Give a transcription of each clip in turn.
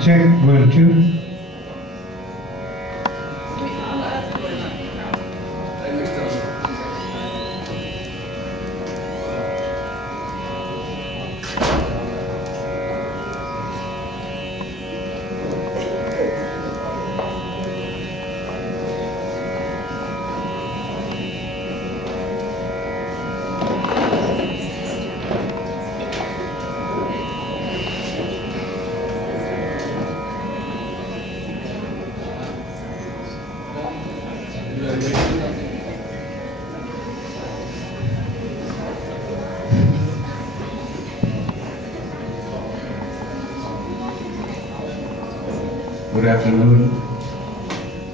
Check, 1, 2. Good afternoon.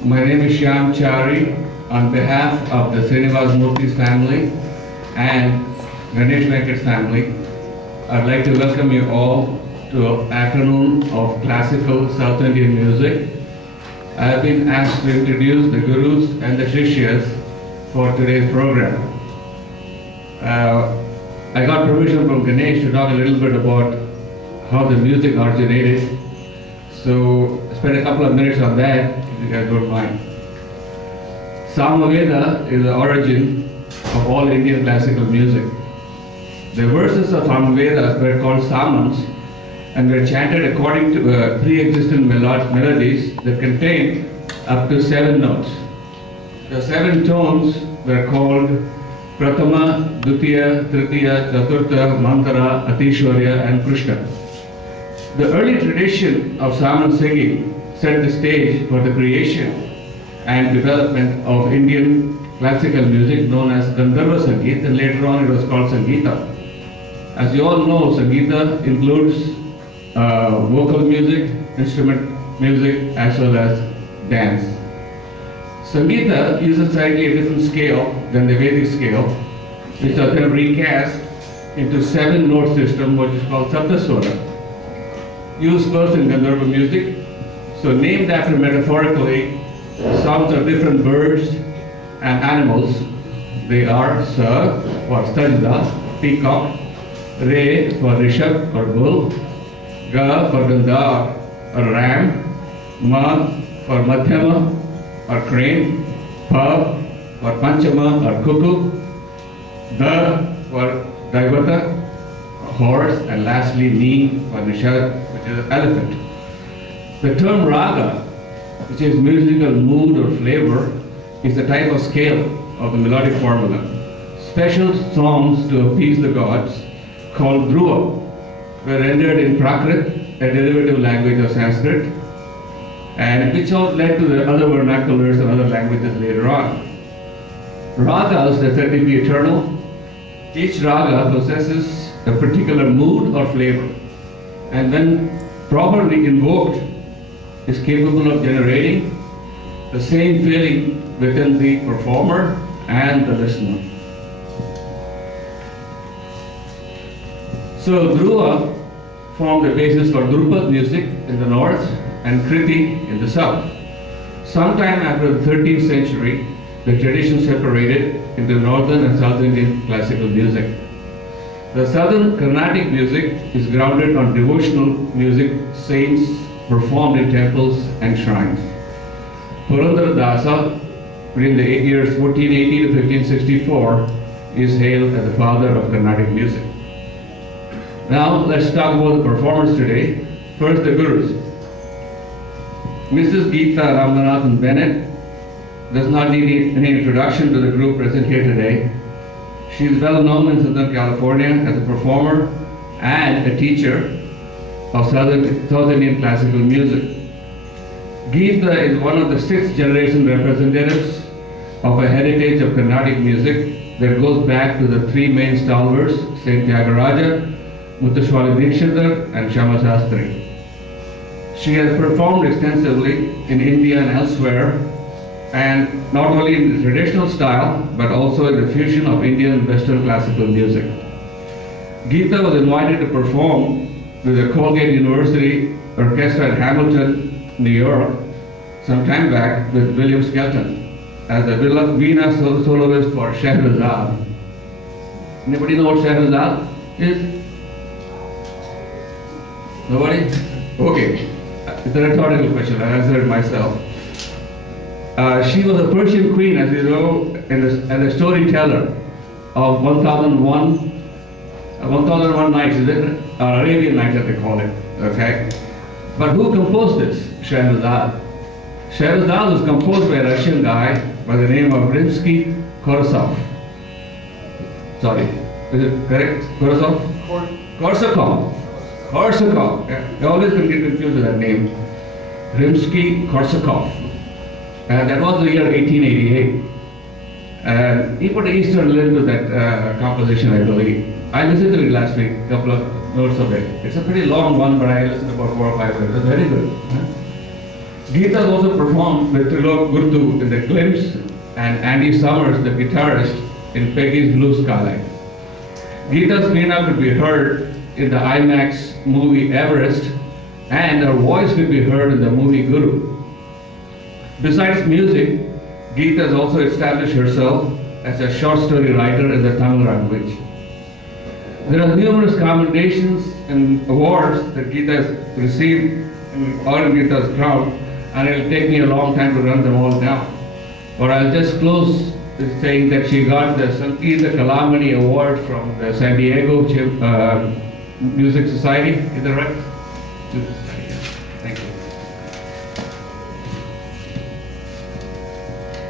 My name is Shyam Chari. On behalf of the Srinivas Murthy's family and Ganesh Venkat's family, I'd like to welcome you all to an afternoon of classical South Indian music. I have been asked to introduce the Gurus and the Shishyas for today's program. I got permission from Ganesh to talk a little bit about how the music originated. So spend a couple of minutes on that, if you guys don't mind. Samaveda is the origin of all Indian classical music. The verses of Samaveda were called samans and were chanted according to pre-existent melodies that contained up to 7 notes. The 7 tones were called Prathama, Dutiya, Tritiya, Chaturtha, Mantara, Atishwarya and Krishna. The early tradition of Saman singing set the stage for the creation and development of Indian classical music known as Gandharva Sangeet, and later on it was called Sangeeta. As you all know, Sangeeta includes vocal music, instrument music, as well as dance. Sangeeta uses slightly a different scale than the Vedic scale, which has been recast into 7-note system, which is called Saptaswara, used first in Gandharva music. So named after metaphorically sounds of different birds and animals. They are Sa for Stajda, peacock, Re for Rishab or bull, Ga for Gandhar or ram, Ma for Madhyama or crane, Pa for Panchama or cuckoo, Da for Daivata, horse, and lastly Ni for Nishad, which is an elephant. The term raga, which is musical mood or flavor, is the type of scale of the melodic formula. Special songs to appease the gods, called dhruva, were rendered in Prakrit, a derivative language of Sanskrit, and which all led to the other vernaculars and other languages later on. Ragas are said to be eternal. Each raga possesses a particular mood or flavor, and when properly invoked, is capable of generating the same feeling within the performer and the listener. So dhruva formed the basis for Drupad music in the north and Kriti in the south. Sometime after the 13th century, the tradition separated into northern and south Indian classical music. The southern Carnatic music is grounded on devotional music saints performed in temples and shrines. Purandara Dasa, between the years 1480 to 1564, is hailed as the father of Carnatic music. Now let's talk about the performers today. First, the Gurus. Mrs. Geeta Ramanathan Bennett does not need any introduction to the group present here today. She is well known in Southern California as a performer and a teacher of South Indian classical music. Geeta is one of the 6th generation representatives of a heritage of Carnatic music that goes back to the 3 main stalwarts, Saint Tyagaraja, Muthuswami Dikshidhar, and Shama Shastri. She has performed extensively in India and elsewhere, and not only in the traditional style, but also in the fusion of Indian and Western classical music. Geeta was invited to perform with the Colgate University Orchestra at Hamilton, New York, some time back with William Skelton as a Veena soloist for Shahrazad. Anybody know what Shahrazad is? Nobody? Okay. It's a rhetorical question. I answered it myself. She was a Persian queen, as you know, and a storyteller of 1001 nights, is it? Arabian Nights, as they call it. Okay. But who composed this? Shahrazad. Shahrazad was composed by a Russian guy by the name of Rimsky-Korsakov. Sorry, is it correct? Korsakov. Korsakov. Yeah. You always can get confused with that name. Rimsky-Korsakov. And that was the year 1888. And he put an Eastern lid to that composition, I believe. I listened to it last week, a couple of notes of it. It's a pretty long one, but I listened to about 4 or 5 minutes. It's very good. Geeta also performed with Trilok Gurtu in The Glimpse and Andy Summers, the guitarist, in Peggy's Blue Skyline. Geeta's veena could be heard in the IMAX movie Everest, and her voice could be heard in the movie Guru. Besides music, Geeta has also established herself as a short story writer in the Tamil language. There are numerous commendations and awards that Geeta has received in all Geeta's crown, and it will take me a long time to run them all down. But I'll just close with saying that she got the Sangeeta Kalamani Award from the San Diego Music Society. Is that right? Thank you.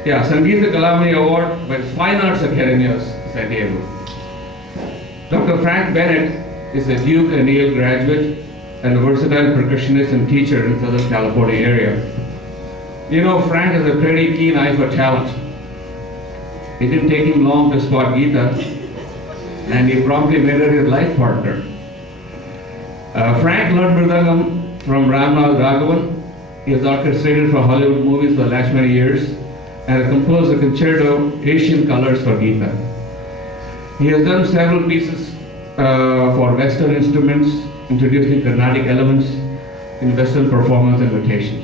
Yeah, Sangeeta Kalamani Award by Fine Arts Academy of San Diego. Dr. Frank Bennett is a Duke and Yale graduate and a versatile percussionist and teacher in Southern California area. You know, Frank has a pretty keen eye for talent. It didn't take him long to spot Geeta, and he promptly made her his life partner. Frank learned Mridangam from Ramnath Raghavan. He has orchestrated for Hollywood movies for the last many years and has composed a concerto, Asian Colors, for Geeta. He has done several pieces for Western instruments, introducing Carnatic elements in Western performance and notation.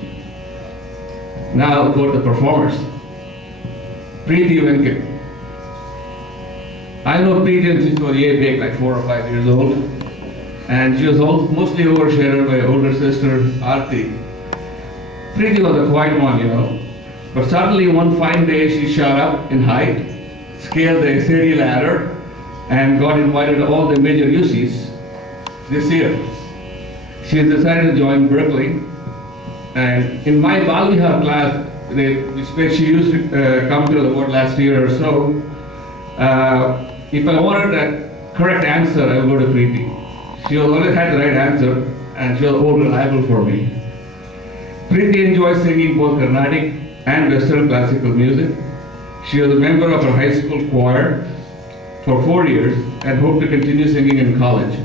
Now I'll go to the performers. Preeti Venkat. I know Preeti since she was big, like 4 or 5 years old, and she was mostly overshadowed by older sister Aarti. Preeti was a quiet one, you know, but suddenly one fine day she shot up in height, scaled the SAD ladder, and got invited to all the major UCs this year. She has decided to join Berkeley, and in my Balvihar class, which she used to come to about last year or so, if I wanted a correct answer, I would go to Preeti. She always had the right answer, and she was all reliable for me. Preeti enjoys singing both Carnatic and Western classical music. She was a member of her high school choir for 4 years and hoped to continue singing in college.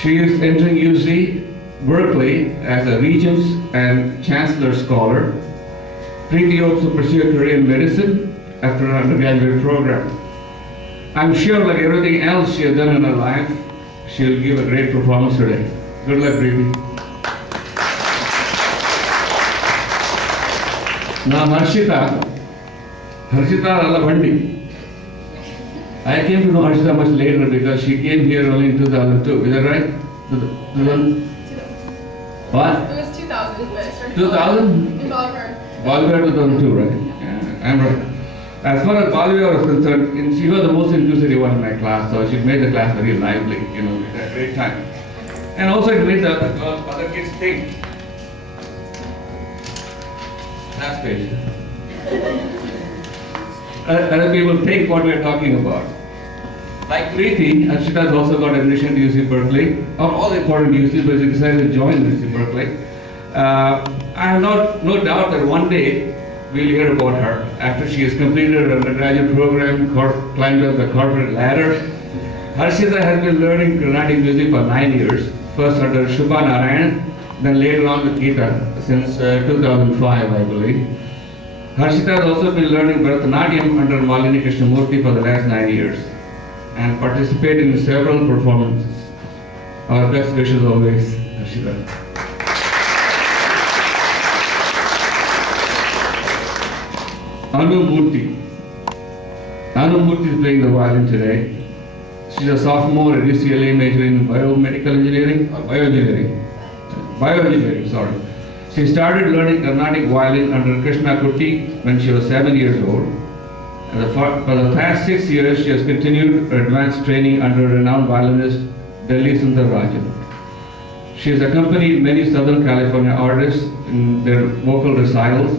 She is entering UC Berkeley as a Regents and Chancellor Scholar. Preeti hopes to pursue a career in medicine after her undergraduate program. I'm sure, like everything else she has done in her life, she'll give a great performance today. Good luck, Preeti. Now Harshita Ralabandi. I came to know Harshita much later because she came here only in 2002. Is that right? What? It was 2000. 2000? In Balvihar. Balvihar 2002, right? Yeah, I'm right. As far as Balvihar was concerned, she was the most enthusiastic one in my class, so she made the class very lively, you know, we had a great time. And also it made the other kids think. Last page. Other people think what we are talking about. Like Preeti, Harshita has also got admission to UC Berkeley, or all the important UCs, but she decided to join UC Berkeley. I have no doubt that one day we'll hear about her. After she has completed her undergraduate program, climbed up the corporate ladder. Harshita has been learning Carnatic music for 9 years, first under Shubha Narayan, then later on with Geeta, since 2005, I believe. Harshita has also been learning Bharatanatyam under Malini Krishnamurthy for the last 9 years, and participated in several performances. Our best wishes always, Harshita. Anu Murthy. Anu Murthy is playing the violin today. She's a sophomore at UCLA majoring in biomedical engineering, or bioengineering. Bioengineering, sorry. She started learning Carnatic violin under Krishna Kuti when she was 7 years old. And for the past 6 years, she has continued her advanced training under renowned violinist Delhi Sundar Rajan. She has accompanied many Southern California artists in their vocal recitals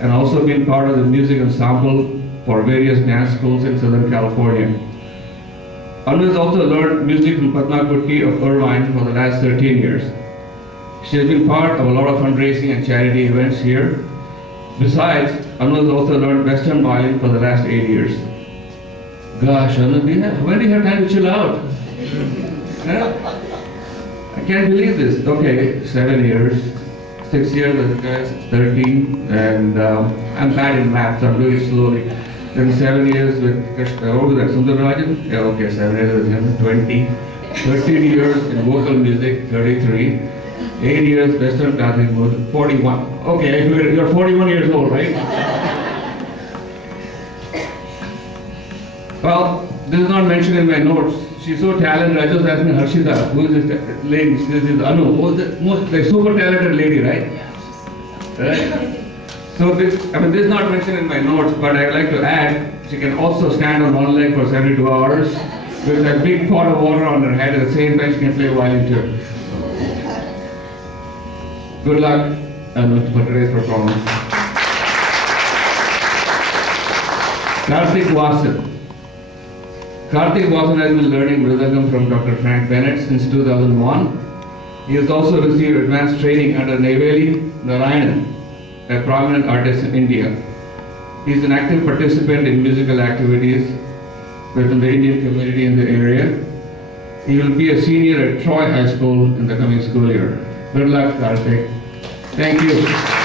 and also been part of the music ensemble for various dance schools in Southern California. Anu has also learned music from Padma Kuti of Irvine for the last 13 years. She has been part of a lot of fundraising and charity events here. Besides, Anu has also learned Western violin for the last 8 years. Gosh, Anu, when do you have time to chill out? Yeah? I can't believe this. Okay, 7 years, 6 years with the guys, 13, and I'm bad in math, so I'm doing it slowly. Then 7 years with Krishna, what was that, Sundararajan? Yeah, okay, 7 years with him, 20. 13 years in vocal music, 33. 8 years Western classic music, 41. Okay, you're 41 years old, right? Well, this is not mentioned in my notes. She's so talented. I just asked me Harshita, who is this lady? This is Anu. Oh, the super talented lady, right? Right? So this is not mentioned in my notes, but I'd like to add, she can also stand on one leg for 72 hours with a big pot of water on her head. At the same time, she can play violin too. Good luck for today's performance. Karthik Vasan. Karthik Vasan has been learning Mridangam from Dr. Frank Bennett since 2001. He has also received advanced training under Neyveli Narayanan, a prominent artist in India. He is an active participant in musical activities within the Indian community in the area. He will be a senior at Troy High School in the coming school year. Good luck, Karthik. Thank you.